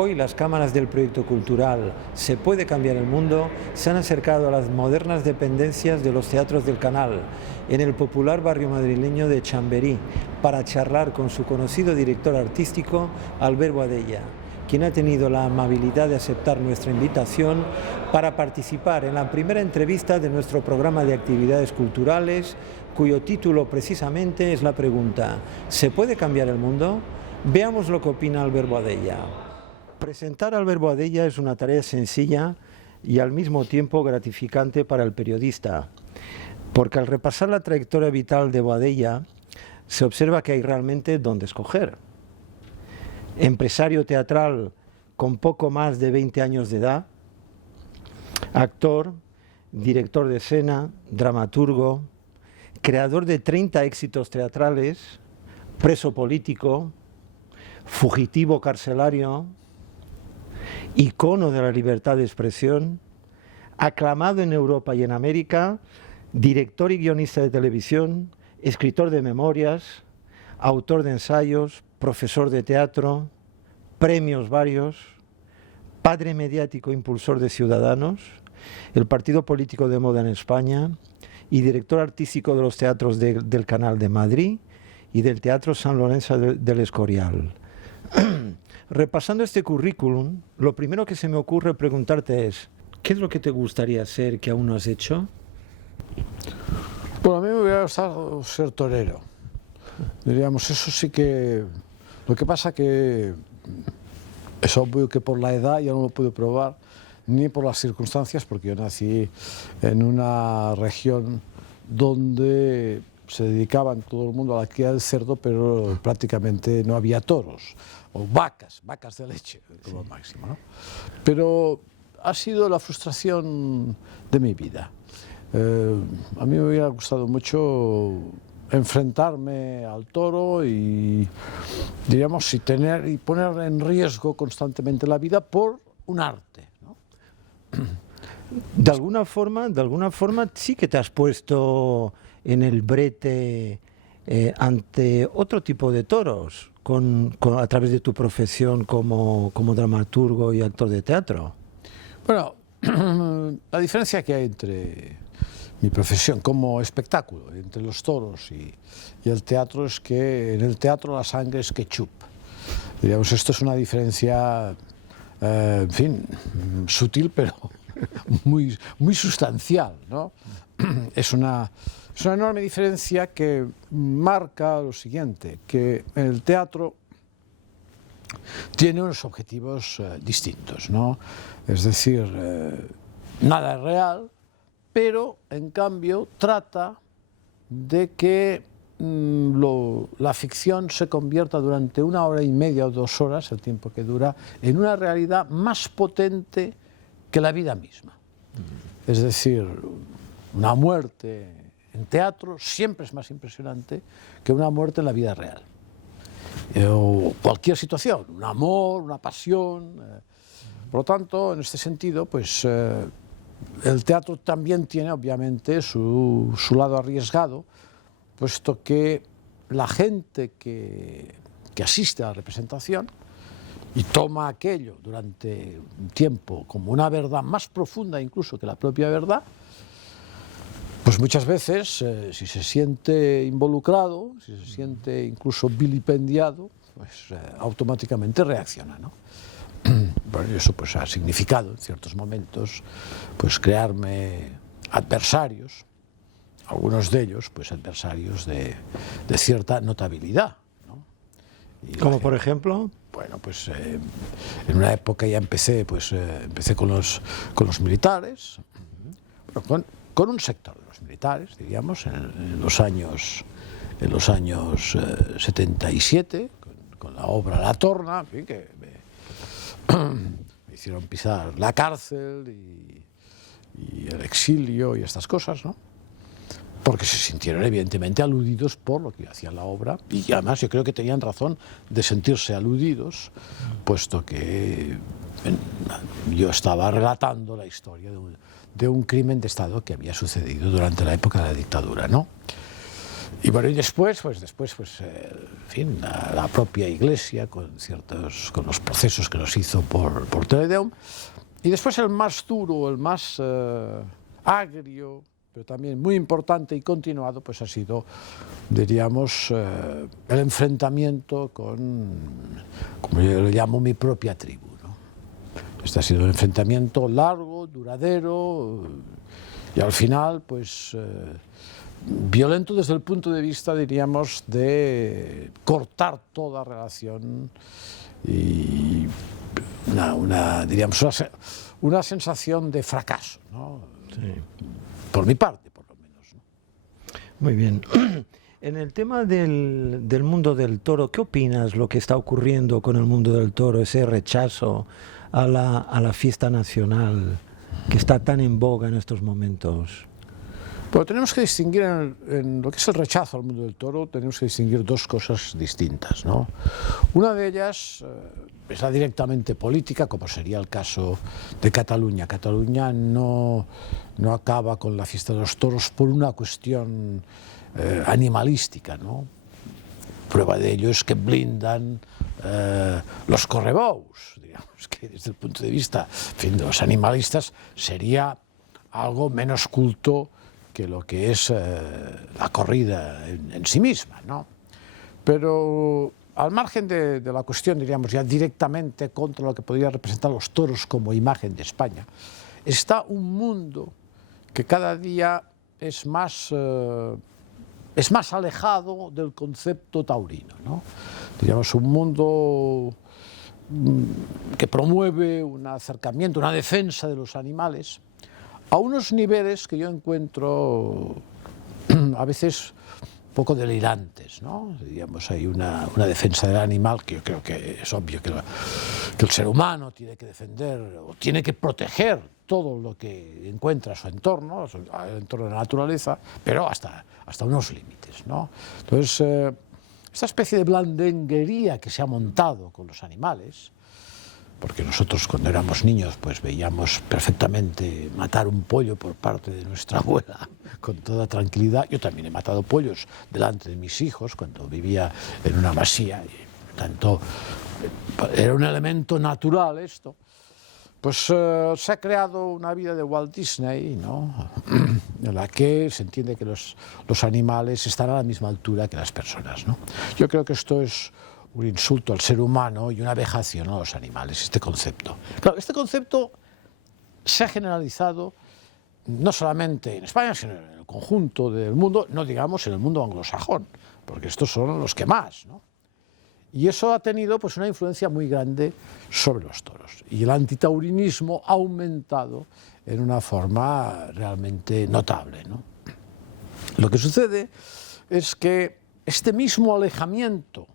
Hoy las cámaras del proyecto cultural Se puede cambiar el mundo se han acercado a las modernas dependencias de los teatros del Canal, en el popular barrio madrileño de Chamberí, para charlar con su conocido director artístico, Albert Boadella, quien ha tenido la amabilidad de aceptar nuestra invitación para participar en la primera entrevista de nuestro programa de actividades culturales, cuyo título precisamente es la pregunta: ¿se puede cambiar el mundo? Veamos lo que opina Albert Boadella. Presentar a Albert Boadella es una tarea sencilla y al mismo tiempo gratificante para el periodista, porque al repasar la trayectoria vital de Boadella se observa que hay realmente dónde escoger. Empresario teatral con poco más de 20 años de edad, actor, director de escena, dramaturgo, creador de 30 éxitos teatrales, preso político, fugitivo carcelario, icono de la libertad de expresión, aclamado en Europa y en América, director y guionista de televisión, escritor de memorias, autor de ensayos, profesor de teatro, premios varios, padre mediático impulsor de Ciudadanos, el partido político de moda en España y director artístico de los teatros del Canal de Madrid y del Teatro San Lorenzo del Escorial. Repasando este currículum, lo primero que se me ocurre preguntarte es: ¿qué es lo que te gustaría hacer que aún no has hecho? Bueno, a mí me hubiera gustado ser torero. Diríamos, eso sí que... Lo que pasa que es obvio que por la edad ya no lo puedo probar, ni por las circunstancias, porque yo nací en una región donde se dedicaban todo el mundo a la cría del cerdo, pero prácticamente no había toros, o vacas de leche, como máximo, ¿no? Pero ha sido la frustración de mi vida. A mí me hubiera gustado mucho enfrentarme al toro y, diríamos, y poner en riesgo constantemente la vida por un arte, ¿no? De alguna forma sí que te has puesto en el brete ante otro tipo de toros, a través de tu profesión como dramaturgo y actor de teatro. Bueno, la diferencia que hay entre mi profesión como espectáculo, entre los toros y el teatro, es que en el teatro la sangre es ketchup. Digamos, esto es una diferencia, en fin, sutil, pero muy sustancial, ¿no? Es una enorme diferencia que marca lo siguiente, que el teatro tiene unos objetivos distintos, ¿no? Es decir, nada es real, pero en cambio trata de que la ficción se convierta durante 1 hora y media o 2 horas, el tiempo que dura, en una realidad más potente que la vida misma. Es decir, una muerte en teatro siempre es más impresionante que una muerte en la vida real. O cualquier situación, un amor, una pasión. Por lo tanto, en este sentido, pues el teatro también tiene, obviamente, su lado arriesgado, puesto que la gente que asiste a la representación y toma aquello durante un tiempo como una verdad más profunda incluso que la propia verdad, pues muchas veces, si se siente involucrado, si se siente incluso vilipendiado, pues automáticamente reacciona, ¿no? Bueno, eso pues ha significado en ciertos momentos pues crearme adversarios, algunos de ellos pues adversarios de cierta notabilidad, ¿no? ¿Como por ejemplo? Bueno, pues en una época ya empecé con los militares, bueno, con un sector de los militares, diríamos, en los años 77, con la obra La Torna, en fin, que me hicieron pisar la cárcel y el exilio y estas cosas, ¿no? Porque se sintieron evidentemente aludidos por lo que yo hacía en la obra, y además yo creo que tenían razón de sentirse aludidos, puesto que yo estaba relatando la historia de un crimen de Estado que había sucedido durante la época de la dictadura, ¿no? Y bueno, y después, en fin, la propia Iglesia con los procesos que nos hizo por Teledeum. Y después el más duro, el más agrio, pero también muy importante y continuado, pues ha sido, diríamos, el enfrentamiento con, como yo le llamo, mi propia tribu, ¿no? Este ha sido un enfrentamiento largo, duradero, y al final, pues, violento desde el punto de vista, diríamos, de cortar toda relación y diríamos, una sensación de fracaso, ¿no? Sí. Por mi parte, por lo menos, ¿no? Muy bien. En el tema del mundo del toro, ¿qué opinas lo que está ocurriendo con el mundo del toro, ese rechazo a la fiesta nacional que está tan en boga en estos momentos? Bueno, tenemos que distinguir en lo que es el rechazo al mundo del toro, tenemos que distinguir dos cosas distintas, ¿no? Una de ellas es la directamente política, como sería el caso de Cataluña. Cataluña no acaba con la fiesta de los toros por una cuestión animalística, ¿no? Prueba de ello es que blindan los correbous, digamos que desde el punto de vista, en fin, de los animalistas sería algo menos culto que lo que es la corrida en sí misma, ¿no? Pero al margen de la cuestión, diríamos ya directamente contra lo que podría representar los toros como imagen de España, está un mundo que cada día es más alejado del concepto taurino, ¿no? Diríamos, un mundo que promueve un acercamiento, una defensa de los animales, a unos niveles que yo encuentro a veces un poco delirantes, ¿no? Digamos, hay una defensa del animal que yo creo que es obvio que el ser humano tiene que defender o tiene que proteger todo lo que encuentra a su entorno, el entorno de la naturaleza, pero hasta unos límites, ¿no? Entonces, esta especie de blandenguería que se ha montado con los animales, porque nosotros cuando éramos niños pues veíamos perfectamente matar un pollo por parte de nuestra abuela con toda tranquilidad. Yo también he matado pollos delante de mis hijos cuando vivía en una masía, y por tanto era un elemento natural esto. Pues se ha creado una vida de Walt Disney, ¿no? En la que se entiende que los animales están a la misma altura que las personas, ¿no? Yo creo que esto es un insulto al ser humano y una vejación a los animales, este concepto. Claro, este concepto se ha generalizado no solamente en España, sino en el conjunto del mundo, no digamos en el mundo anglosajón, porque estos son los que más, ¿no? Y eso ha tenido pues una influencia muy grande sobre los toros. Y el antitaurinismo ha aumentado en una forma realmente notable, ¿no? Lo que sucede es que este mismo alejamiento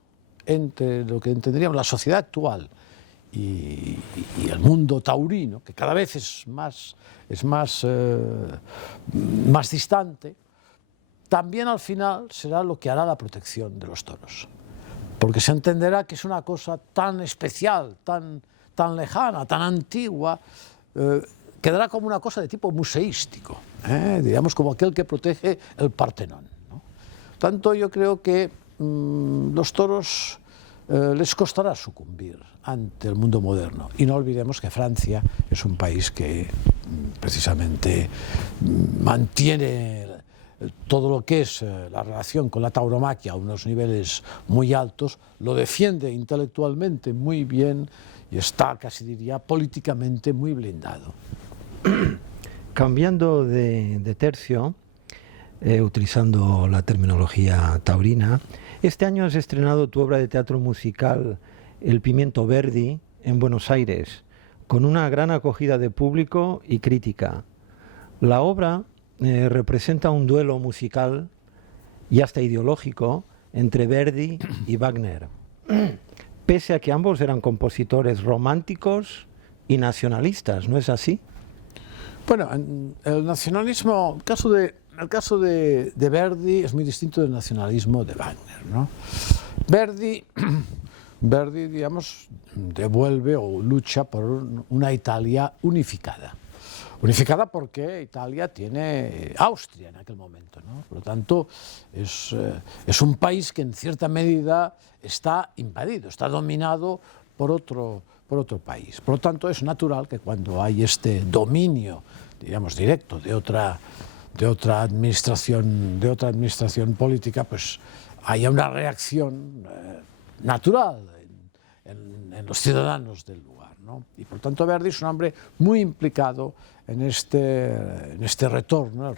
entre lo que entenderíamos la sociedad actual y el mundo taurino, que cada vez es más distante, también al final será lo que hará la protección de los toros. Porque se entenderá que es una cosa tan especial, tan lejana, tan antigua, quedará como una cosa de tipo museístico, digamos como aquel que protege el Partenón, ¿no? Tanto yo creo que los toros les costará sucumbir ante el mundo moderno. Y no olvidemos que Francia es un país que precisamente mantiene todo lo que es la relación con la tauromaquia a unos niveles muy altos, lo defiende intelectualmente muy bien y está, casi diría, políticamente muy blindado. Cambiando de tercio, utilizando la terminología taurina, este año has estrenado tu obra de teatro musical El Pimiento Verdi en Buenos Aires, con una gran acogida de público y crítica. La obra representa un duelo musical y hasta ideológico entre Verdi y Wagner, pese a que ambos eran compositores románticos y nacionalistas, ¿no es así? Bueno, el nacionalismo, el caso de Verdi es muy distinto del nacionalismo de Wagner, ¿no? Verdi, digamos, devuelve o lucha por una Italia unificada. unificada porque Italia tiene Austria en aquel momento, ¿no? Por lo tanto, es un país que en cierta medida está invadido, está dominado por otro país. Por lo tanto, es natural que cuando hay este dominio, digamos, directo de otra administración política, pues haya una reacción natural en los ciudadanos del lugar, ¿no? Y por tanto Verdi es un hombre muy implicado en este retorno,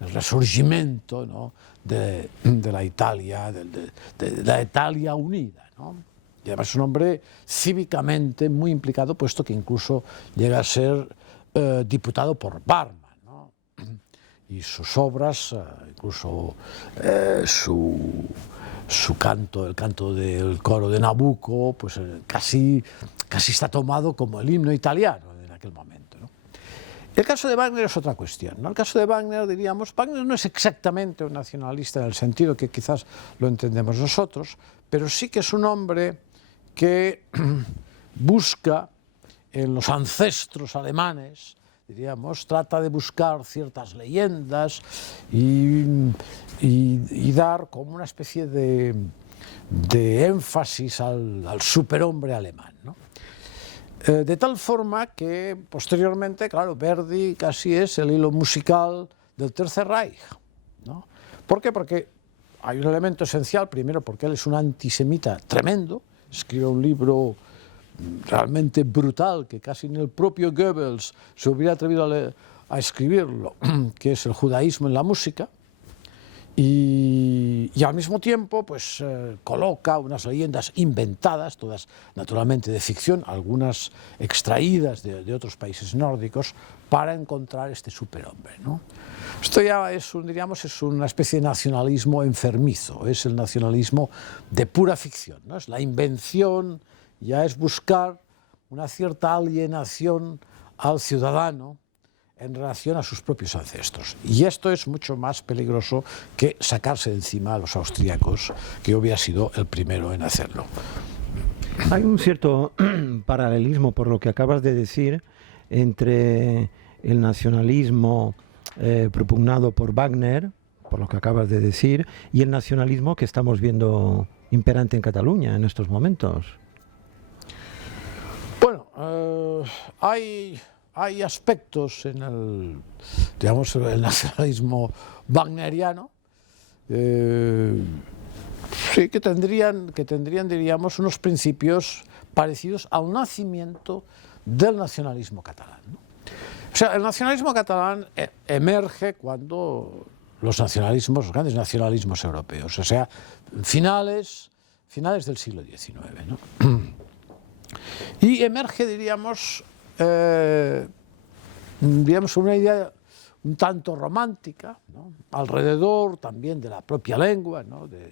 el resurgimiento, ¿no?, de la Italia, de la Italia unida, ¿no? Y además es un hombre cívicamente muy implicado, puesto que incluso llega a ser diputado por Parma, ¿no? Y sus obras, incluso su canto, el canto del coro de Nabucco, pues casi está tomado como el himno italiano en aquel momento, ¿no? El caso de Wagner es otra cuestión, ¿no? El caso de Wagner, diríamos, Wagner no es exactamente un nacionalista en el sentido que quizás lo entendemos nosotros, pero sí que es un hombre que busca en los ancestros alemanes, diríamos, trata de buscar ciertas leyendas y dar como una especie de énfasis al superhombre alemán, ¿no? De tal forma que posteriormente, claro, Verdi casi es el hilo musical del Tercer Reich, ¿no? ¿Por qué? Porque hay un elemento esencial, primero porque él es un antisemita tremendo, escribe un libro realmente brutal, que casi ni el propio Goebbels se hubiera atrevido a escribirlo, que es el judaísmo en la música, y al mismo tiempo pues coloca unas leyendas inventadas, todas naturalmente de ficción, algunas extraídas de otros países nórdicos, para encontrar este superhombre, ¿no? Esto ya es una especie de nacionalismo enfermizo, es el nacionalismo de pura ficción, ¿no? Es la invención, ya es buscar una cierta alienación al ciudadano en relación a sus propios ancestros. Y esto es mucho más peligroso que sacarse de encima a los austríacos, que hubiera sido el primero en hacerlo. Hay un cierto paralelismo, por lo que acabas de decir, entre el nacionalismo propugnado por Wagner, por lo que acabas de decir, y el nacionalismo que estamos viendo imperante en Cataluña en estos momentos. Bueno, hay aspectos en el nacionalismo wagneriano sí, que tendrían, diríamos, unos principios parecidos al nacimiento del nacionalismo catalán, ¿no? O sea, el nacionalismo catalán emerge cuando los grandes nacionalismos europeos, o sea, finales del siglo XIX, ¿no? Y emerge, diríamos, una idea un tanto romántica, ¿no?, alrededor también de la propia lengua, ¿no?, de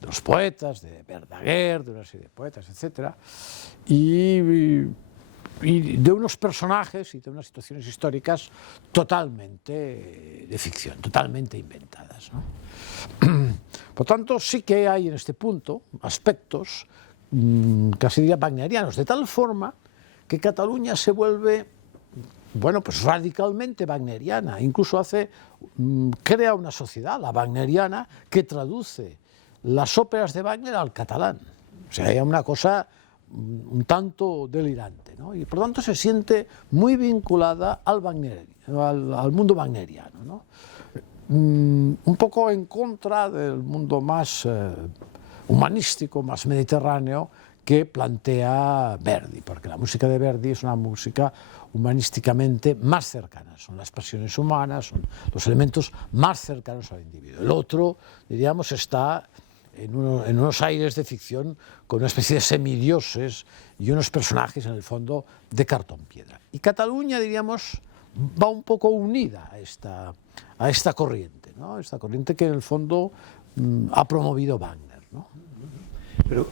los poetas, de Verdaguer, de una serie de poetas, etc. Y de unos personajes y de unas situaciones históricas totalmente de ficción, totalmente inventadas, ¿no? Por tanto, sí que hay en este punto aspectos casi diría wagnerianos, de tal forma que Cataluña se vuelve, bueno, pues radicalmente wagneriana, incluso crea una sociedad, la wagneriana, que traduce las óperas de Wagner al catalán. O sea, hay una cosa un tanto delirante, ¿no? Y por tanto se siente muy vinculada al mundo wagneriano, ¿no? Un poco en contra del mundo más humanístico, más mediterráneo, que plantea Verdi, porque la música de Verdi es una música humanísticamente más cercana, son las pasiones humanas, son los elementos más cercanos al individuo. El otro, diríamos, está en unos aires de ficción con una especie de semidioses y unos personajes, en el fondo, de cartón piedra. Y Cataluña, diríamos, va un poco unida a esta corriente, ¿no? Esta corriente que, en el fondo, ha promovido Wagner, ¿no? Pero,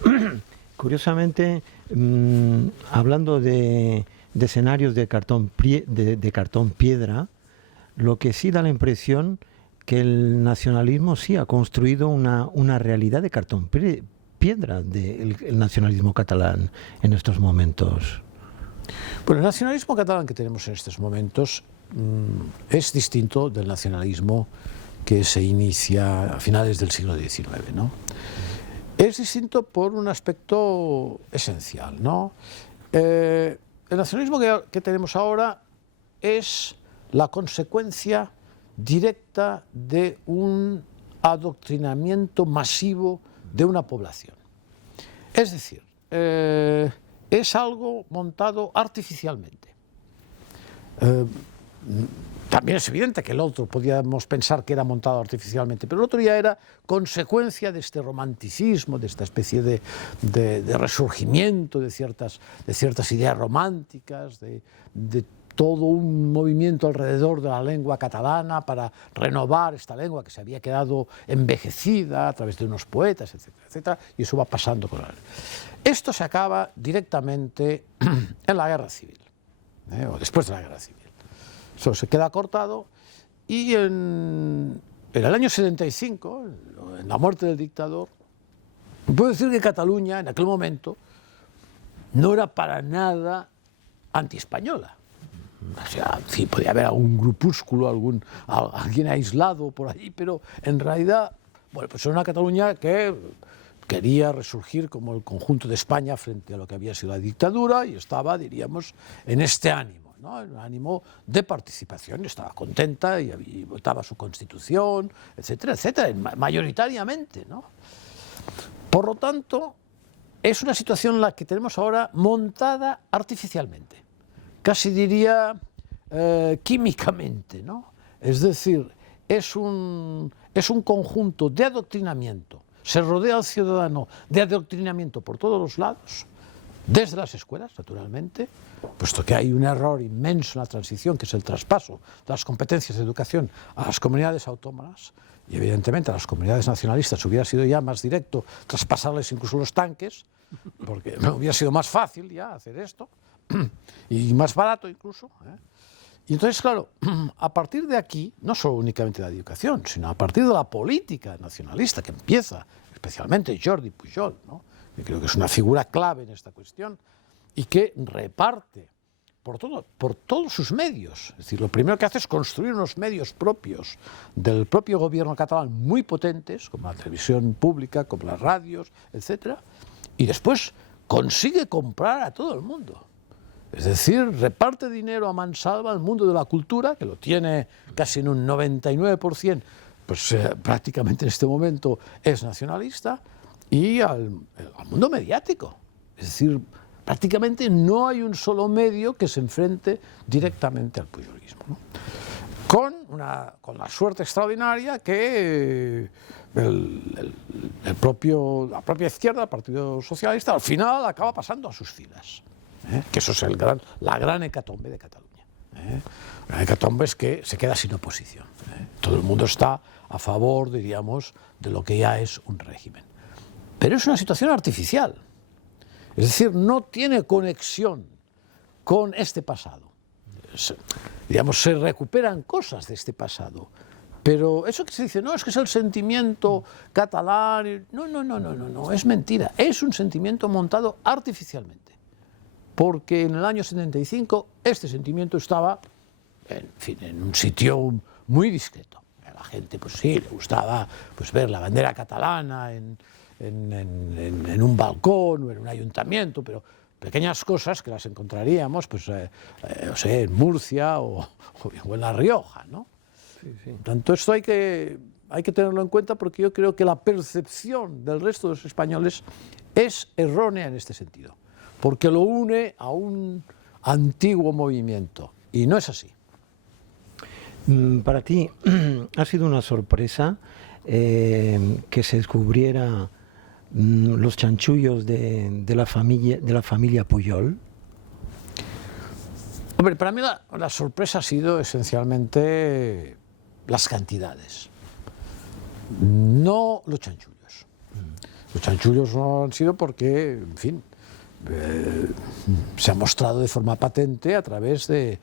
curiosamente, hablando de escenarios de cartón piedra, lo que sí da la impresión que el nacionalismo sí ha construido una realidad de cartón piedra del nacionalismo catalán en estos momentos. Bueno, el nacionalismo catalán que tenemos en estos momentos es distinto del nacionalismo que se inicia a finales del siglo XIX, ¿no? Es distinto por un aspecto esencial, ¿no? El nacionalismo que tenemos ahora es la consecuencia directa de un adoctrinamiento masivo de una población. Es decir, es algo montado artificialmente. También es evidente que el otro podíamos pensar que era montado artificialmente, pero el otro ya era consecuencia de este romanticismo, de esta especie de resurgimiento de ciertas ideas románticas, de todo un movimiento alrededor de la lengua catalana para renovar esta lengua que se había quedado envejecida a través de unos poetas, etcétera, etcétera, y eso va pasando con la lengua. Esto se acaba directamente en la Guerra Civil, o después de la Guerra Civil. Eso se queda cortado y en el año 75, en la muerte del dictador, puedo decir que Cataluña en aquel momento no era para nada antiespañola. O sea, en fin, podía haber algún grupúsculo, alguien aislado por allí, pero en realidad, bueno, pues era una Cataluña que quería resurgir como el conjunto de España frente a lo que había sido la dictadura y estaba, diríamos, en este ánimo, ¿no? Un ánimo de participación, estaba contenta y votaba su constitución, etcétera, etcétera, mayoritariamente, ¿no? Por lo tanto, es una situación la que tenemos ahora montada artificialmente, casi diría químicamente, ¿no? Es decir, es un conjunto de adoctrinamiento, se rodea al ciudadano de adoctrinamiento por todos los lados, desde las escuelas, naturalmente, puesto que hay un error inmenso en la transición, que es el traspaso de las competencias de educación a las comunidades autónomas, y evidentemente a las comunidades nacionalistas hubiera sido ya más directo traspasarles incluso los tanques, porque no hubiera sido más fácil ya hacer esto, y más barato incluso, ¿eh? Y entonces, claro, a partir de aquí, no solo únicamente la educación, sino a partir de la política nacionalista que empieza, especialmente Jordi Pujol, ¿no? Que creo que es una figura clave en esta cuestión, y que reparte por todos sus medios. Es decir, lo primero que hace es construir unos medios propios del propio gobierno catalán muy potentes, como la televisión pública, como las radios, etc. Y después consigue comprar a todo el mundo. Es decir, reparte dinero a mansalva al mundo de la cultura, que lo tiene casi en un 99%, pues prácticamente en este momento es nacionalista, y al mundo mediático. Es decir, prácticamente no hay un solo medio que se enfrente directamente al pujolismo, ¿no? Con la suerte extraordinaria que la propia izquierda, el Partido Socialista, al final acaba pasando a sus filas. Que eso es la gran hecatombe de Cataluña. La hecatombe es que se queda sin oposición. Todo el mundo está a favor, diríamos, de lo que ya es un régimen. Pero es una situación artificial. Es decir, no tiene conexión con este pasado. Digamos, se recuperan cosas de este pasado. Pero eso que se dice, no, es que es el sentimiento catalán. No, es mentira. Es un sentimiento montado artificialmente. Porque en el año 75 este sentimiento estaba, en un sitio muy discreto. A la gente, pues sí, le gustaba pues, ver la bandera catalana en un balcón o en un ayuntamiento, pero pequeñas cosas que las encontraríamos, pues, en Murcia o en La Rioja, ¿no? Sí, sí. Por tanto, esto hay que tenerlo en cuenta porque yo creo que la percepción del resto de los españoles es errónea en este sentido, porque lo une a un antiguo movimiento, y no es así. Para ti, ¿ha sido una sorpresa que se descubriera los chanchullos de la familia Pujol? Hombre, para mí la sorpresa ha sido esencialmente las cantidades, no los chanchullos. Los chanchullos no han sido porque, en fin, se ha mostrado de forma patente a través de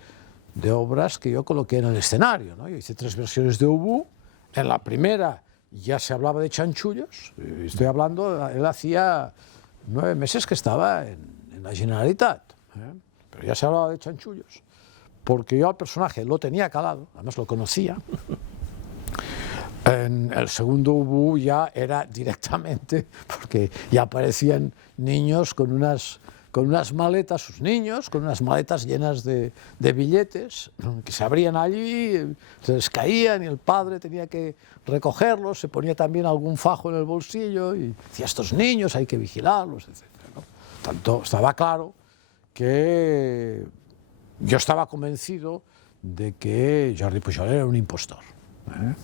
obras que yo coloqué en el escenario, ¿no? Yo hice 3 versiones de Obú. En la primera ya se hablaba de chanchullos. Estoy hablando, él hacía 9 meses que estaba en la Generalitat. pero ya se hablaba de chanchullos, porque yo al personaje lo tenía calado, además lo conocía. En el segundo Ubu ya era directamente, porque ya aparecían niños con unas maletas, sus niños, con unas maletas llenas de billetes, que se abrían allí, se les caían y el padre tenía que recogerlos, se ponía también algún fajo en el bolsillo y decía, estos niños hay que vigilarlos, etc., ¿no? Tanto estaba claro que yo estaba convencido de que Jordi Pujol era un impostor, ¿eh?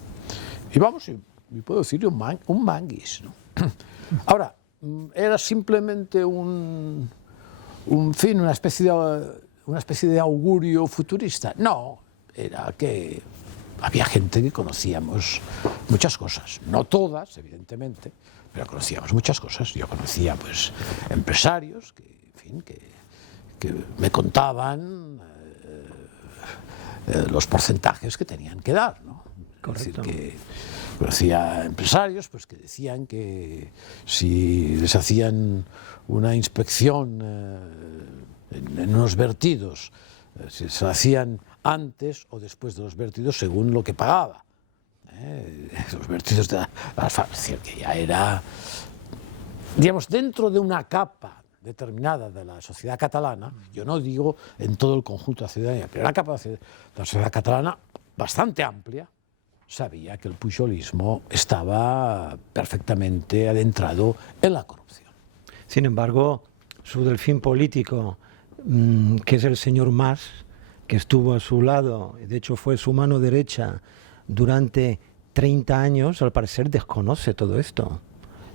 Y vamos, y puedo decir un manguis, ¿no? Ahora, era simplemente una especie de augurio futurista. No, era que había gente que conocíamos muchas cosas, no todas, evidentemente, pero conocíamos muchas cosas. Yo conocía, pues, empresarios que, en fin, que me contaban los porcentajes que tenían que dar, ¿no? Correcto. Es decir, que conocía empresarios pues, que decían que si les hacían una inspección en unos vertidos, si se la hacían antes o después de los vertidos según lo que pagaba. Los vertidos de las fábricas, es decir, que ya era, digamos, dentro de una capa determinada de la sociedad catalana, yo no digo en todo el conjunto de la ciudadanía, pero una capa de la sociedad catalana bastante amplia, sabía que el pujolismo estaba perfectamente adentrado en la corrupción. Sin embargo, su delfín político, que es el señor Mas, que estuvo a su lado, de hecho fue su mano derecha durante 30 años, al parecer desconoce todo esto.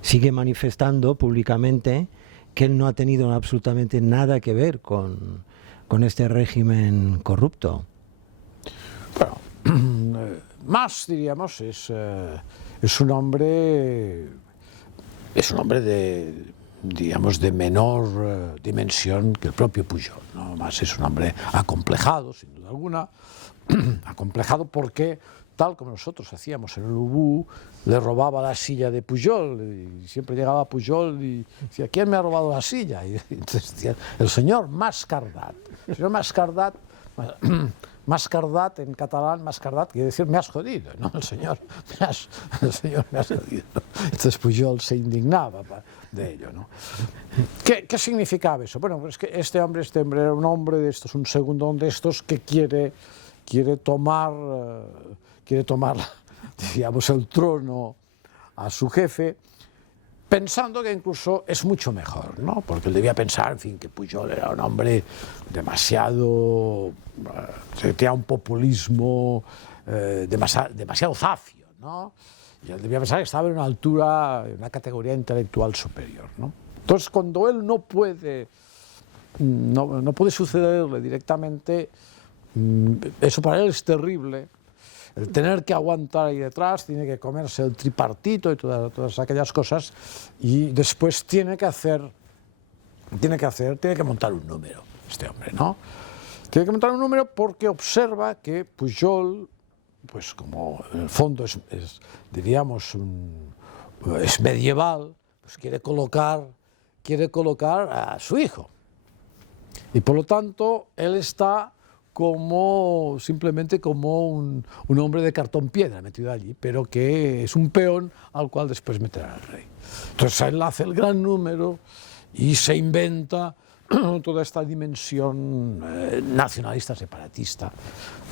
Sigue manifestando públicamente que él no ha tenido absolutamente nada que ver con este régimen corrupto. Bueno, Mas, diríamos, es un hombre de, digamos, de menor dimensión que el propio Pujol, ¿no? Mas es un hombre acomplejado, sin duda alguna, acomplejado porque, tal como nosotros hacíamos en el Ubu, le robaba la silla de Pujol, y siempre llegaba Pujol y decía, ¿quién me ha robado la silla? Y entonces decía, el señor Mascardat. El señor Mascardat, Mascardat en catalán, Mascardat quiere decir me has jodido, ¿no? El señor me has jodido, ¿no? Entonces Pujol se indignaba de ello, ¿no? ¿Qué significaba eso? Bueno, pues que este hombre era un hombre de estos, un segundón de estos que quiere tomar, digamos, el trono a su jefe, pensando que incluso es mucho mejor, ¿no? Porque él debía pensar, en fin, que Pujol era un hombre demasiado, tenía un populismo demasiado zafio, ¿no? Y él debía pensar que estaba en una altura, en una categoría intelectual superior, ¿no? Entonces, cuando él no puede sucederle directamente, eso para él es terrible. El tener que aguantar ahí detrás, tiene que comerse el tripartito y todas aquellas cosas, y después tiene que montar un número, este hombre, ¿no? Tiene que montar un número porque observa que Pujol, pues como en el fondo diríamos, es medieval, pues quiere colocar a su hijo. Y por lo tanto, él está simplemente como un hombre de cartón piedra metido allí, pero que es un peón al cual después meterá al rey. Entonces él hace el gran número y se inventa toda esta dimensión nacionalista, separatista,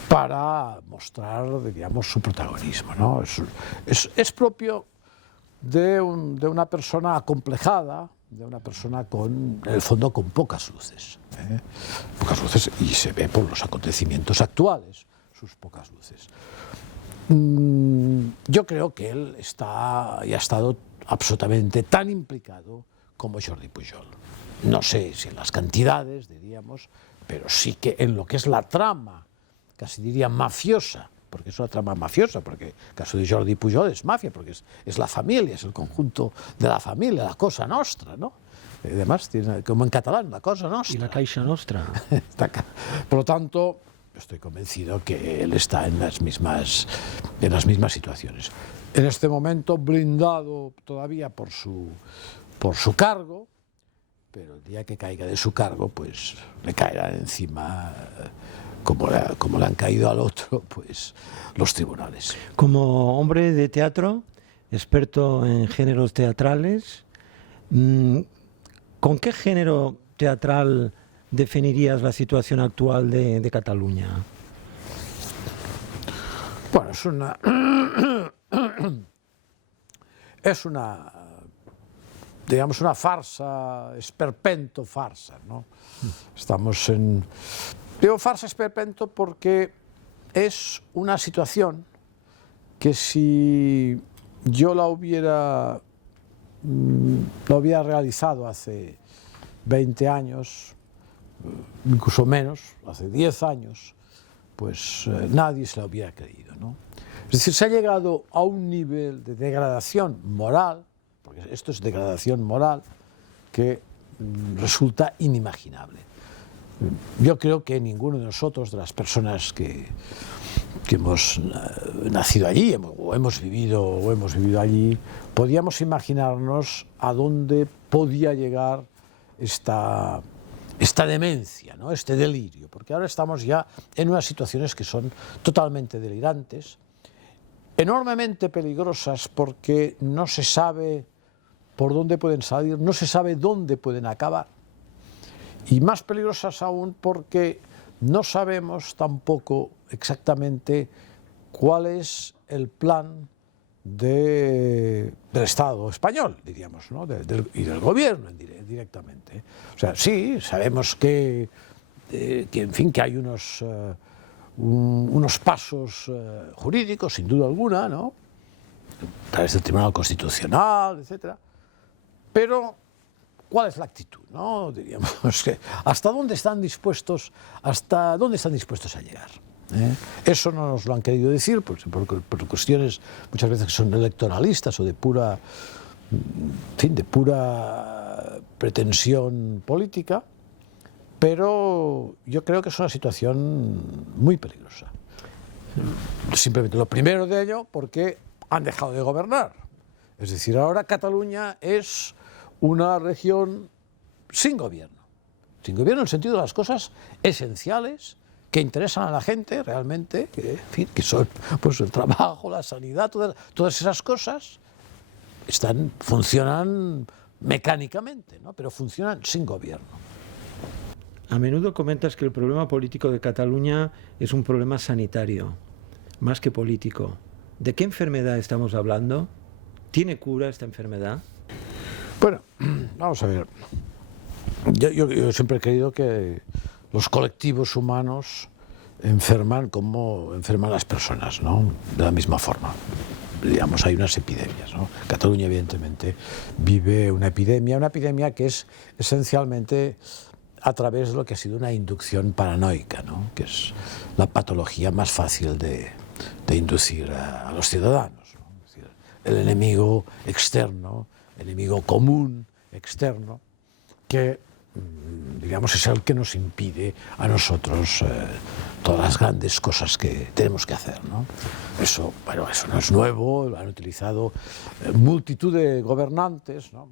para mostrar, digamos, su protagonismo, ¿no? Es propio de una persona acomplejada, de una persona en el fondo, con pocas luces. Pocas luces, y se ve por los acontecimientos actuales, sus pocas luces. Yo creo que él ha estado absolutamente tan implicado como Jordi Pujol. No sé si en las cantidades, diríamos, pero sí que en lo que es la trama, casi diría mafiosa, porque es una trama mafiosa, porque el caso de Jordi Pujol es mafia, porque es la familia, es el conjunto de la familia, la cosa nostra, ¿no? Además, como en catalán, la cosa nostra. Y la caixa nostra. Por lo tanto, estoy convencido que él está en las mismas situaciones. En este momento, blindado todavía por su cargo, pero el día que caiga de su cargo, pues le caerán encima, como le han caído al otro, pues los tribunales. Como hombre de teatro, experto en géneros teatrales, ¿con qué género teatral definirías la situación actual de Cataluña? Bueno, digamos, una farsa, esperpento farsa, ¿no? Estamos en... Digo farsa esperpento porque es una situación que si yo la hubiera realizado hace 20 años, incluso menos, hace 10 años, pues nadie se la hubiera creído, ¿no? Es decir, se ha llegado a un nivel de degradación moral, porque esto es degradación moral, que resulta inimaginable. Yo creo que ninguno de nosotros, de las personas que hemos nacido allí o hemos vivido allí, podíamos imaginarnos a dónde podía llegar esta demencia, ¿no? Este delirio, porque ahora estamos ya en unas situaciones que son totalmente delirantes, enormemente peligrosas porque no se sabe por dónde pueden salir, no se sabe dónde pueden acabar, y más peligrosas aún porque no sabemos tampoco exactamente cuál es el plan del Estado español, diríamos, ¿no? Y del gobierno directamente. O sea, sí, sabemos que en fin, que hay unos pasos jurídicos, sin duda alguna, ¿no? A través del Tribunal Constitucional, etcétera. Pero ¿cuál es la actitud, no? Diríamos que ¿hasta dónde están dispuestos a llegar? Eso no nos lo han querido decir por cuestiones muchas veces que son electoralistas o de pura pretensión política, pero yo creo que es una situación muy peligrosa. Simplemente lo primero de ello porque han dejado de gobernar. Es decir, ahora Cataluña es una región sin gobierno en el sentido de las cosas esenciales que interesan a la gente realmente, en fin, que son pues, el trabajo, la sanidad, todas esas cosas funcionan mecánicamente, ¿no? Pero funcionan sin gobierno. A menudo comentas que el problema político de Cataluña es un problema sanitario, más que político. ¿De qué enfermedad estamos hablando? ¿Tiene cura esta enfermedad? Bueno, vamos a ver. Yo siempre he creído que los colectivos humanos enferman como enferman las personas, ¿no? De la misma forma. Digamos, hay unas epidemias, ¿no? Cataluña, evidentemente, vive una epidemia que es esencialmente a través de lo que ha sido una inducción paranoica, ¿no? Que es la patología más fácil de inducir a los ciudadanos, ¿no? Es decir, el enemigo externo, enemigo común externo, que digamos es el que nos impide a nosotros todas las grandes cosas que tenemos que hacer, ¿no? Eso no es nuevo, lo han utilizado multitud de gobernantes, ¿no?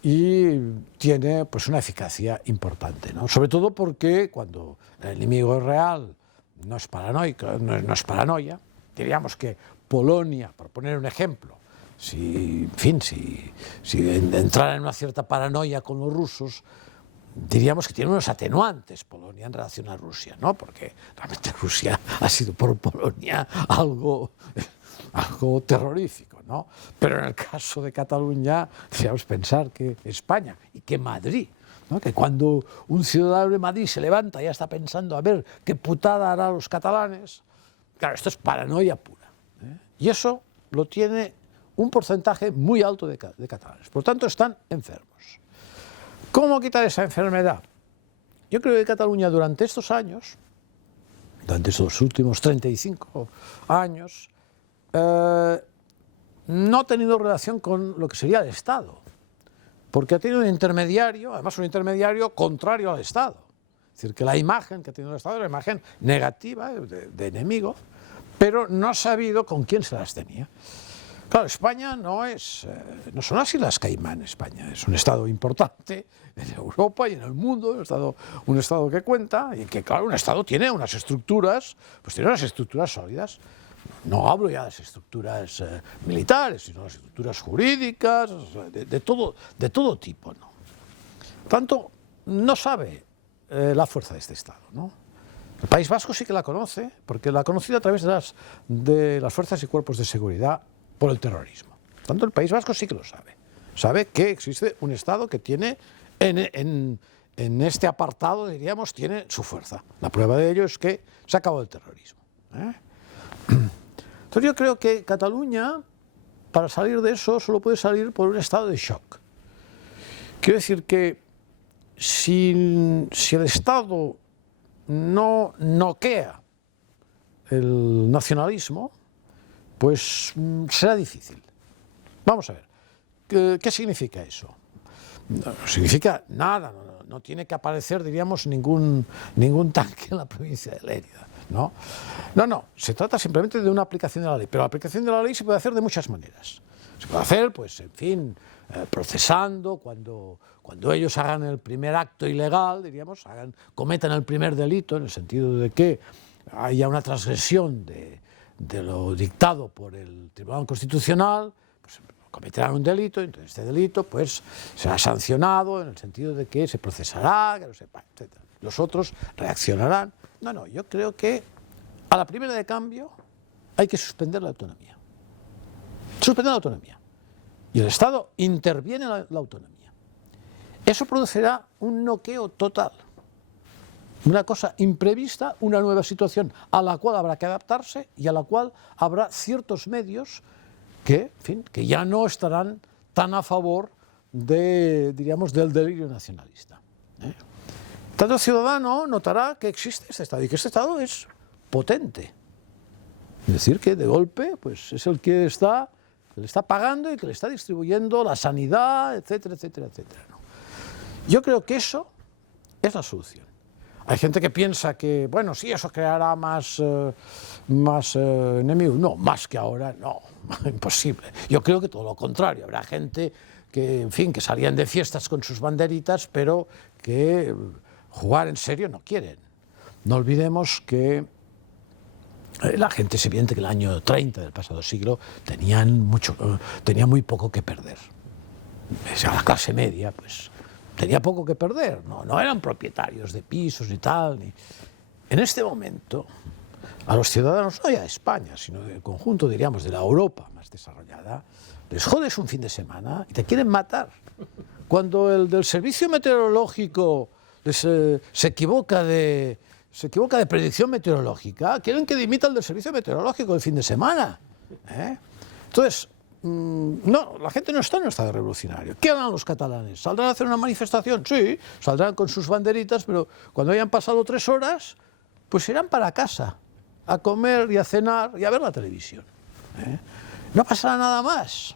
Y tiene pues una eficacia importante, ¿no? Sobre todo porque cuando el enemigo es real, no es paranoico, no es paranoia. Diríamos que Polonia, por poner un ejemplo, si entrara en una cierta paranoia con los rusos, diríamos que tiene unos atenuantes Polonia en relación a Rusia, ¿no? Porque realmente Rusia ha sido por Polonia algo terrorífico, ¿no? Pero en el caso de Cataluña, debemos pensar que España y que Madrid, ¿no? Que cuando un ciudadano de Madrid se levanta ya está pensando a ver qué putada hará a los catalanes. Claro, esto es paranoia pura, ¿eh? Y eso lo tiene un porcentaje muy alto de catalanes. Por tanto, están enfermos. ¿Cómo quitar esa enfermedad? Yo creo que Cataluña durante estos años, durante estos últimos 35 años, no ha tenido relación con lo que sería el Estado, porque ha tenido un intermediario, además un intermediario contrario al Estado. Es decir, que la imagen que ha tenido el Estado es una imagen negativa, de enemigo, pero no ha sabido con quién se las tenía. Claro, España no son las Islas Caimán. España es un estado importante en Europa y en el mundo, un estado que cuenta y que, claro, un estado tiene unas estructuras, pues tiene unas estructuras sólidas. No hablo ya de las estructuras militares, sino de las estructuras jurídicas, de todo tipo, ¿no? Tanto no sabe la fuerza de este estado, ¿no? El País Vasco sí que la conoce, porque la ha conocido a través de las fuerzas y cuerpos de seguridad por el terrorismo. Tanto el País Vasco sí que lo sabe. Sabe que existe un Estado que tiene, en este apartado, diríamos, tiene su fuerza. La prueba de ello es que se ha acabado el terrorismo. Entonces yo creo que Cataluña, para salir de eso, solo puede salir por un estado de shock. Quiero decir que si el Estado no noquea el nacionalismo, pues será difícil. Vamos a ver, ¿qué significa eso? No significa nada, no tiene que aparecer, diríamos, ningún tanque en la provincia de Lérida, ¿no? No, se trata simplemente de una aplicación de la ley, pero la aplicación de la ley se puede hacer de muchas maneras. Se puede hacer, pues, en fin, procesando, cuando ellos hagan el primer acto ilegal, diríamos, cometan el primer delito, en el sentido de que haya una transgresión de lo dictado por el Tribunal Constitucional, pues cometerán un delito, entonces este delito pues será sancionado en el sentido de que se procesará, que lo sepa, etc. Los otros reaccionarán. No, yo creo que a la primera de cambio hay que suspender la autonomía. Suspender la autonomía. Y el Estado interviene en la autonomía. Eso producirá un noqueo total. Una cosa imprevista, una nueva situación a la cual habrá que adaptarse y a la cual habrá ciertos medios que, en fin, que ya no estarán tan a favor diríamos, del delirio nacionalista. Tanto el ciudadano notará que existe este Estado y que este Estado es potente. Es decir, que de golpe pues, es el que le está pagando y que le está distribuyendo la sanidad, etcétera, etcétera, etcétera, ¿no? Yo creo que eso es la solución. Hay gente que piensa que, bueno, sí, eso creará más enemigos. No, más que ahora, no, imposible. Yo creo que todo lo contrario. Habrá gente que, en fin, que salían de fiestas con sus banderitas, pero que jugar en serio no quieren. No olvidemos que la gente, es evidente que el año 30 del pasado siglo tenía muy poco que perder. O sea, la clase media, pues, tenía poco que perder, no eran propietarios de pisos y tal. En este momento, a los ciudadanos, no ya de España, sino del conjunto, diríamos, de la Europa más desarrollada, les jodes un fin de semana y te quieren matar. Cuando el del servicio meteorológico se equivoca de predicción meteorológica, quieren que dimita el del servicio meteorológico el fin de semana. Entonces, no, la gente no está en un estado revolucionario. ¿Qué harán los catalanes? ¿Saldrán a hacer una manifestación? Sí, saldrán con sus banderitas, pero cuando hayan pasado 3 horas, pues irán para casa a comer y a cenar y a ver la televisión. No pasará nada más.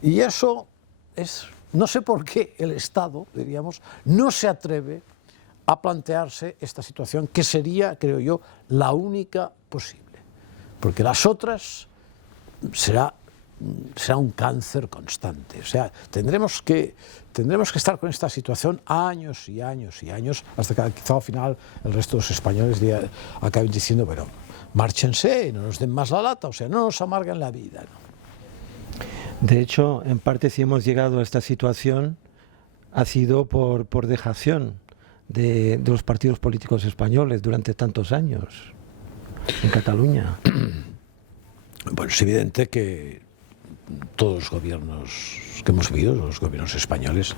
Y eso es, no sé por qué el Estado, diríamos, no se atreve a plantearse esta situación, que sería, creo yo, la única posible. Porque las otras será un cáncer constante. O sea, tendremos que estar con esta situación años y años y años, hasta que quizá al final el resto de los españoles acaben diciendo, bueno, márchense, no nos den más la lata, o sea, no nos amarguen la vida, ¿no? De hecho, en parte, si hemos llegado a esta situación, ha sido por dejación de los partidos políticos españoles durante tantos años en Cataluña. Bueno, es evidente que todos los gobiernos que hemos vivido, los gobiernos españoles,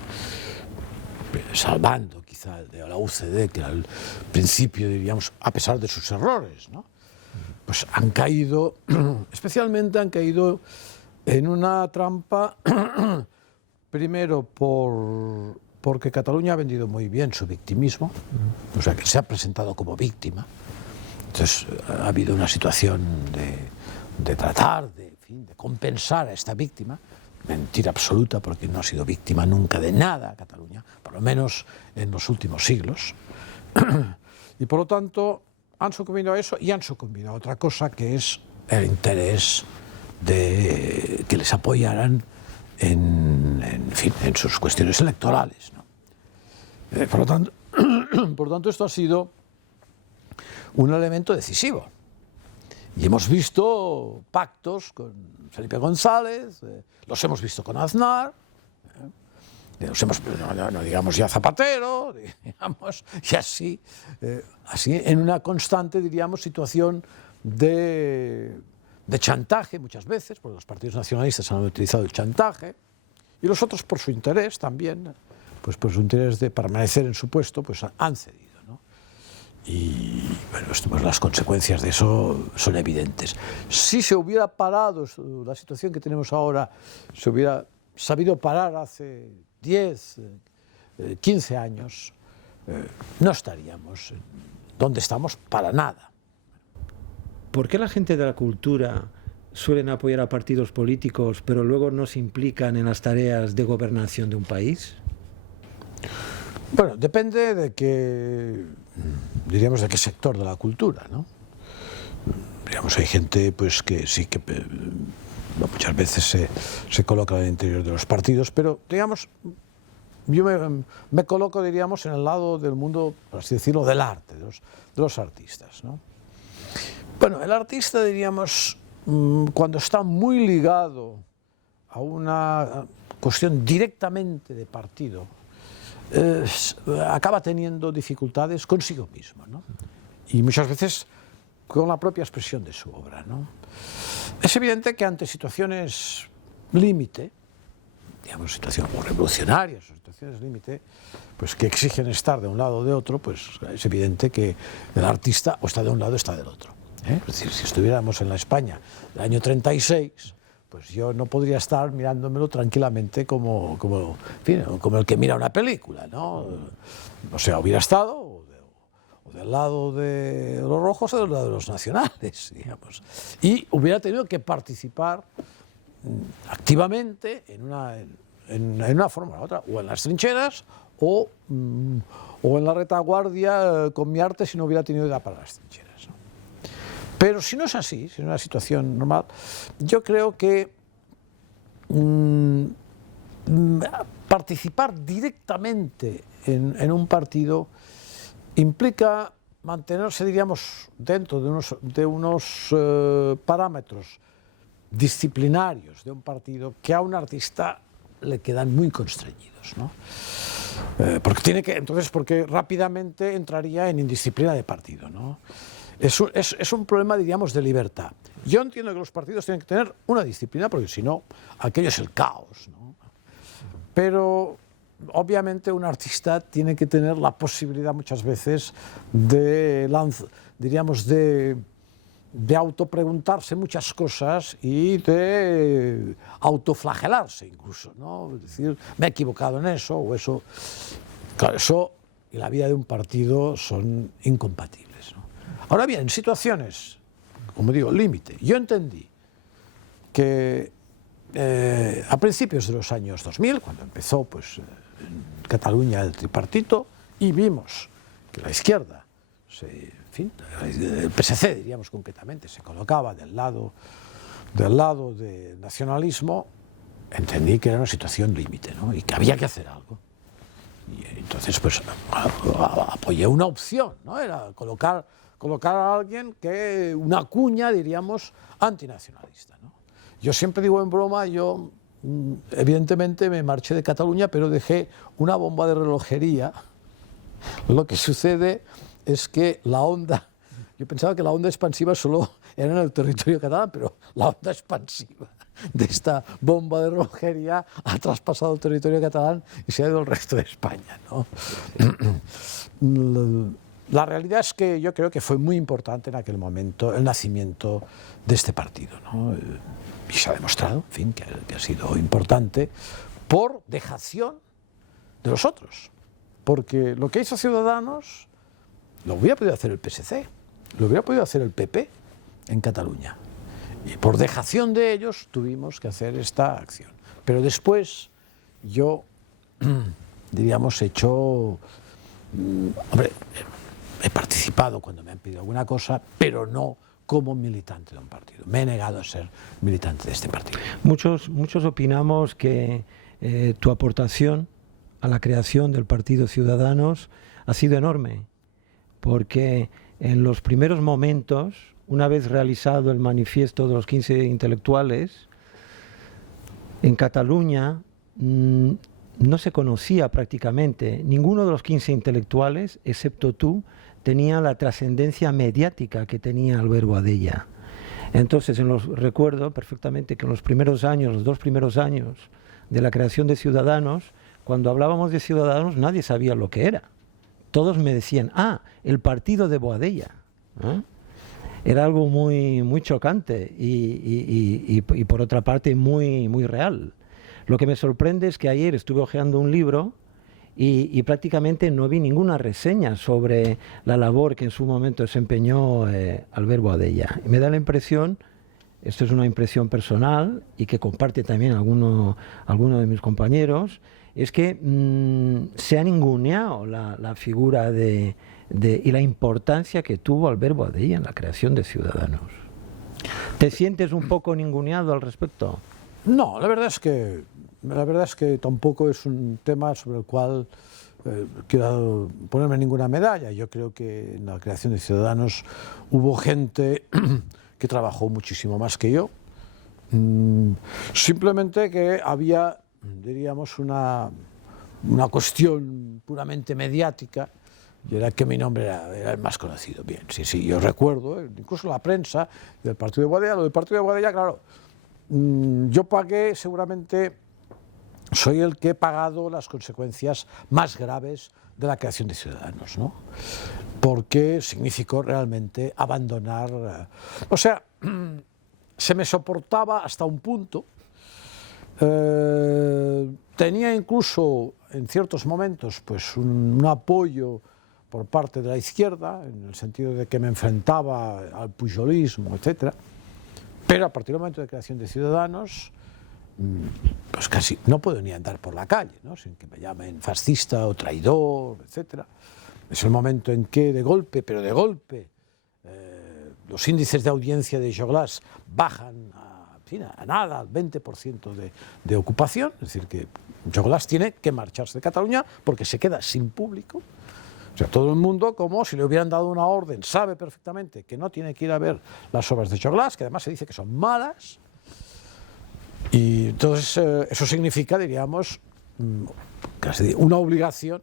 salvando quizá el de la UCD, que al principio, diríamos, a pesar de sus errores, ¿no?, pues han caído, especialmente han caído en una trampa, primero porque Cataluña ha vendido muy bien su victimismo, o sea, que se ha presentado como víctima. Entonces ha habido una situación de tratar de compensar a esta víctima. Mentira absoluta, porque no ha sido víctima nunca de nada Cataluña, por lo menos en los últimos siglos. Y por lo tanto han sucumbido a eso y han sucumbido a otra cosa, que es el interés que les apoyaran en sus cuestiones electorales, ¿no? Por lo tanto, esto ha sido un elemento decisivo. Y hemos visto pactos con Felipe González, los hemos visto con Aznar, no digamos ya Zapatero, digamos, y así en una constante, diríamos, situación de chantaje muchas veces, porque los partidos nacionalistas han utilizado el chantaje, y los otros por su interés también, pues por su interés de permanecer en su puesto, pues han cedido, ¿no? Y bueno, pues las consecuencias de eso son evidentes. Si se hubiera parado la situación que tenemos ahora, se hubiera sabido parar hace 10, 15 años, no estaríamos donde estamos para nada. ¿Por qué la gente de la cultura suelen apoyar a partidos políticos, pero luego no se implican en las tareas de gobernación de un país? Bueno, depende de diríamos, de qué sector de la cultura, ¿no? Digamos, hay gente pues que sí que muchas veces se coloca en el interior de los partidos, pero digamos, yo me coloco, diríamos, en el lado del mundo, por así decirlo, del arte, de los artistas, ¿no? Bueno, el artista, diríamos, cuando está muy ligado a una cuestión directamente de partido, acaba teniendo dificultades consigo mismo, ¿no? Y muchas veces con la propia expresión de su obra, ¿no? Es evidente que ante situaciones límite, digamos, situaciones revolucionarias o situaciones límite, pues que exigen estar de un lado o de otro, pues es evidente que el artista o está de un lado o está del otro, ¿eh? Es decir, si estuviéramos en la España del año 36, pues yo no podría estar mirándomelo tranquilamente como el que mira una película, ¿no? O sea, hubiera estado o del lado de los rojos o del lado de los nacionales, digamos. Y hubiera tenido que participar activamente en una forma u otra, o en las trincheras o en la retaguardia con mi arte si no hubiera tenido edad para las trincheras, ¿no? Pero si no es así, si es una situación normal, yo creo que participar directamente en un partido implica mantenerse, diríamos, dentro de unos parámetros disciplinarios de un partido que a un artista le quedan muy constreñidos, ¿no? Porque rápidamente entraría en indisciplina de partido, ¿no? Es un problema, diríamos, de libertad. Yo entiendo que los partidos tienen que tener una disciplina, porque si no, aquello es el caos, ¿no? Pero obviamente un artista tiene que tener la posibilidad muchas veces de autopreguntarse muchas cosas y de autoflagelarse incluso, ¿no? Es decir, me he equivocado en eso o eso. Claro, eso y la vida de un partido son incompatibles, ¿no? Ahora bien, en situaciones, como digo, límite, yo entendí que a principios de los años 2000, cuando empezó pues, en Cataluña el tripartito, y vimos que la izquierda, el PSC, diríamos concretamente, se colocaba del lado del nacionalismo, entendí que era una situación límite, ¿no? Y que había que hacer algo. Y entonces pues apoyé una opción, ¿no? Era colocar a alguien una cuña, diríamos, antinacionalista, ¿no? Yo siempre digo en broma, yo evidentemente me marché de Cataluña, pero dejé una bomba de relojería. Lo que sucede es que yo pensaba que la onda expansiva solo era en el territorio catalán, pero la onda expansiva de esta bomba de relojería ha traspasado el territorio catalán y se ha ido al resto de España, ¿no? La realidad es que yo creo que fue muy importante en aquel momento el nacimiento de este partido, ¿no? Y se ha demostrado, en fin, que ha sido importante por dejación de los otros. Porque lo que hizo Ciudadanos lo hubiera podido hacer el PSC, lo hubiera podido hacer el PP en Cataluña. Y por dejación de ellos tuvimos que hacer esta acción. Pero después yo, diríamos, he participado cuando me han pedido alguna cosa, pero no como militante de un partido. Me he negado a ser militante de este partido. Muchos opinamos que tu aportación a la creación del Partido Ciudadanos ha sido enorme, porque en los primeros momentos, una vez realizado el manifiesto de los 15 intelectuales, en Cataluña no se conocía prácticamente. Ninguno de los 15 intelectuales, excepto tú, tenía la trascendencia mediática que tenía Albert Boadella. Entonces, recuerdo perfectamente que en los primeros años, los 2 primeros años de la creación de Ciudadanos, cuando hablábamos de Ciudadanos nadie sabía lo que era. Todos me decían, el partido de Boadella. Era algo muy, muy chocante y por otra parte muy, muy real. Lo que me sorprende es que ayer estuve hojeando un libro y prácticamente no vi ninguna reseña sobre la labor que en su momento desempeñó Albert Boadella. Y me da la impresión, esto es una impresión personal y que comparte también alguno de mis compañeros, es que se ha ninguneado la figura y la importancia que tuvo Albert Boadella en la creación de Ciudadanos. ¿Te sientes un poco ninguneado al respecto? No, la verdad es que tampoco es un tema sobre el cual quiero ponerme ninguna medalla. Yo creo que en la creación de Ciudadanos hubo gente que trabajó muchísimo más que yo. Simplemente que había, diríamos, una cuestión puramente mediática, y era que mi nombre era el más conocido. Bien, sí, yo recuerdo, incluso la prensa del partido de Boadella, lo del partido de Boadella, claro, yo pagué, seguramente, soy el que he pagado las consecuencias más graves de la creación de Ciudadanos, ¿no? Porque significó realmente abandonar, o sea, se me soportaba hasta un punto, tenía incluso en ciertos momentos pues un apoyo por parte de la izquierda, en el sentido de que me enfrentaba al pujolismo, etc. Pero a partir del momento de creación de Ciudadanos, pues casi no puedo ni andar por la calle, ¿no?, sin que me llamen fascista o traidor, etc. Es el momento en que de golpe, los índices de audiencia de Joglàs bajan a nada, al 20% de ocupación, es decir, que Joglàs tiene que marcharse de Cataluña porque se queda sin público. O sea, todo el mundo, como si le hubieran dado una orden, sabe perfectamente que no tiene que ir a ver las obras de Joglàs, que además se dice que son malas, y entonces eso significa, diríamos, casi una obligación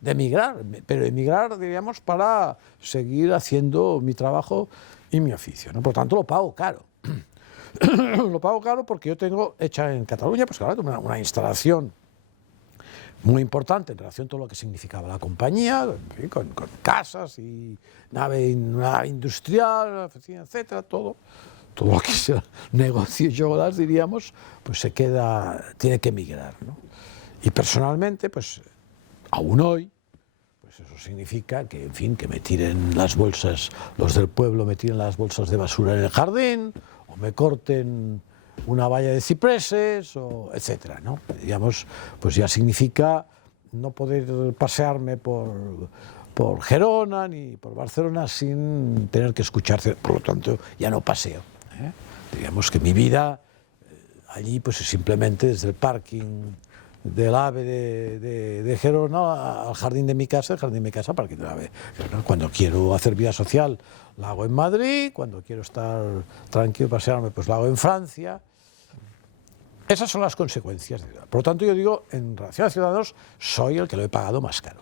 de emigrar, pero emigrar, diríamos, para seguir haciendo mi trabajo y mi oficio, ¿no? Por lo tanto, lo pago caro. Lo pago caro porque yo tengo hecha en Cataluña, pues claro, una instalación muy importante en relación a todo lo que significaba la compañía, en fin, con casas y nave industrial, oficina, etcétera, todo lo que sea negocio Joglàs, diríamos, pues se queda, tiene que emigrar, ¿no? Y personalmente, pues aún hoy, pues eso significa que, en fin, que me tiren las bolsas, los del pueblo me tiren las bolsas de basura en el jardín, o me corten una valla de cipreses, o etcétera, ¿no? Digamos, pues ya significa no poder pasearme por Gerona ni por Barcelona sin tener que escucharse, por lo tanto ya no paseo, ¿eh? Digamos que mi vida allí pues es simplemente desde el parking del AVE de Gerona al jardín de mi casa, el jardín de mi casa, parking del AVE. Cuando quiero hacer vida social la hago en Madrid, cuando quiero estar tranquilo, pasearme, pues la hago en Francia. Esas son las consecuencias. Por lo tanto, yo digo, en relación a Ciudadanos, soy el que lo he pagado más caro.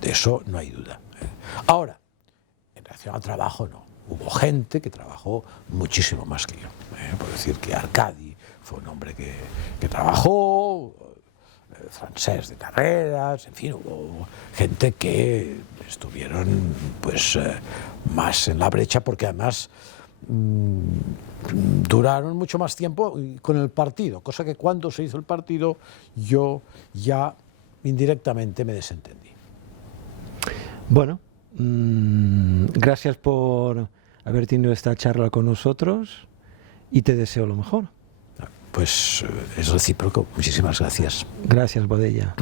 De eso no hay duda. Ahora, en relación al trabajo, no. Hubo gente que trabajó muchísimo más que yo. Por decir que Arcadi fue un hombre que trabajó, Francesc de Carreras, en fin, hubo gente que estuvieron pues más en la brecha porque además duraron mucho más tiempo con el partido, cosa que cuando se hizo el partido yo ya indirectamente me desentendí. Bueno, gracias por haber tenido esta charla con nosotros y te deseo lo mejor. Pues es recíproco. Muchísimas gracias. Gracias, Boadella.